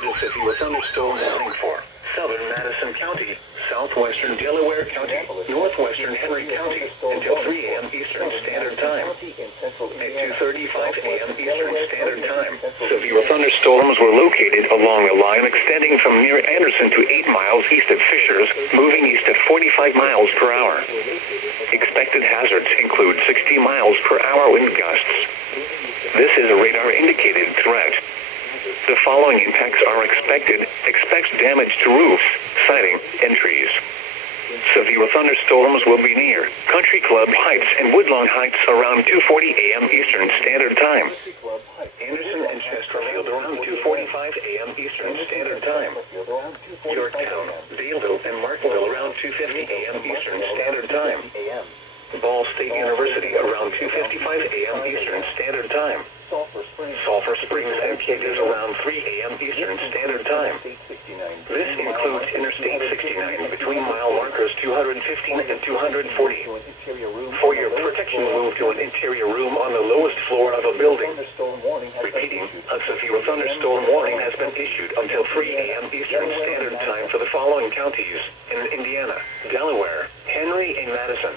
issued a severe thunderstorm warning for southern Madison County, southwestern Delaware County, northwestern Henry County until 3 a.m. Eastern Standard Time. At 2:35 a.m. Eastern Standard Time, severe thunderstorms were located along a line extending from near Anderson to 8 miles east of Fishers, moving east at 45 miles per hour. Expected hazards include 60 miles per hour wind gusts. This is a radar-indicated threat. The following impacts are expected. Expect damage to roofs, siding, and trees. Severe thunderstorms will be near Country Club Heights and Woodlawn Heights around 2:40 a.m. Eastern Standard Time. Anderson and Chesterfield around 2:45 a.m. Eastern Standard Time. Yorktown, Daleville, and Martinville around 2:50 a.m. Eastern Standard Time. Ball State University around 2:55 a.m. Eastern Standard Time. Sulphur Springs and Kansas around 3 a.m. Eastern Standard Time. This includes Interstate 69 between mile markers 215 and 240. For your protection, move to an interior room on the lowest floor of a building. Repeating, a severe thunderstorm warning has been issued until 3 a.m. Eastern Standard Time for the following counties in Indiana, Delaware, Henry, and Madison.